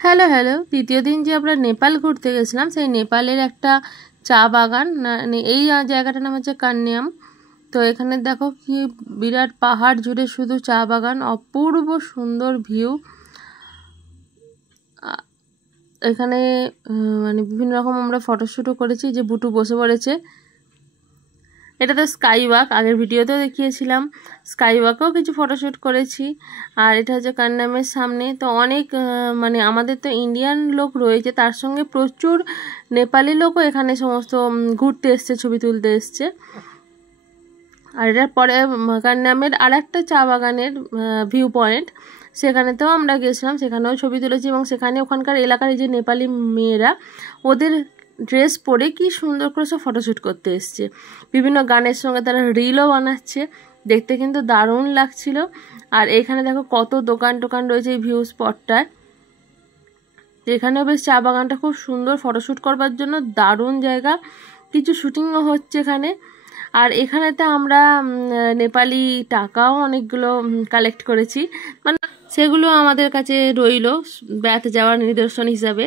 Hello hello, দ্বিতীয় দিন যে আমরা নেপাল ঘুরতে গেছিলাম সেই নেপালের একটা চা বাগান, এই জায়গাটার নাম হচ্ছে কান্যাম। তো এখানে দেখো কি বিরাট পাহাড় জুড়ে শুধু চা বাগান, অপূর্ব সুন্দর ভিউ। এখানে মানে বিভিন্ন রকম আমরা ফটোশ্যুটও করেছি, যে বুটু বসে পড়েছে। এটা তো স্কাই ওয়াক, আগের ভিডিওতেও দেখিয়েছিলাম। স্কাই ওয়াকেও কিছু ফটোশ্যুট করেছি। আর এটা হচ্ছে কান্নামের সামনে। তো অনেক মানে আমাদের তো ইন্ডিয়ান লোক রয়েছে, তার সঙ্গে প্রচুর নেপালি লোকও এখানে সমস্ত ঘুরতে এসছে, ছবি তুলতে এসছে। আর এটার পরে কান্নামের আর একটা চা বাগানের ভিউ পয়েন্ট, সেখানেতেও আমরা গেছিলাম, সেখানেও ছবি তুলেছি। এবং সেখানে ওখানকার এলাকার এই যে নেপালি মেয়েরা ওদের ড্রেস পরে কি সুন্দর করে সব ফটোশ্যুট করতে এসছে, বিভিন্ন গানের সঙ্গে তারা রিলও বানাচ্ছে, দেখতে কিন্তু দারুণ লাগছিল। আর এখানে দেখো কত দোকান টোকান রয়েছে এই ভিউ স্পটটায়। এখানেও বেশ চা বাগানটা খুব সুন্দর, ফটোশ্যুট করবার জন্য দারুণ জায়গা, কিছু শুটিংও হচ্ছে এখানে। আর এখানেতে আমরা নেপালি টাকাও অনেকগুলো কালেক্ট করেছি, মানে সেগুলো আমাদের কাছে রইলো বেড়াতে যাওয়ার নিদর্শন হিসাবে।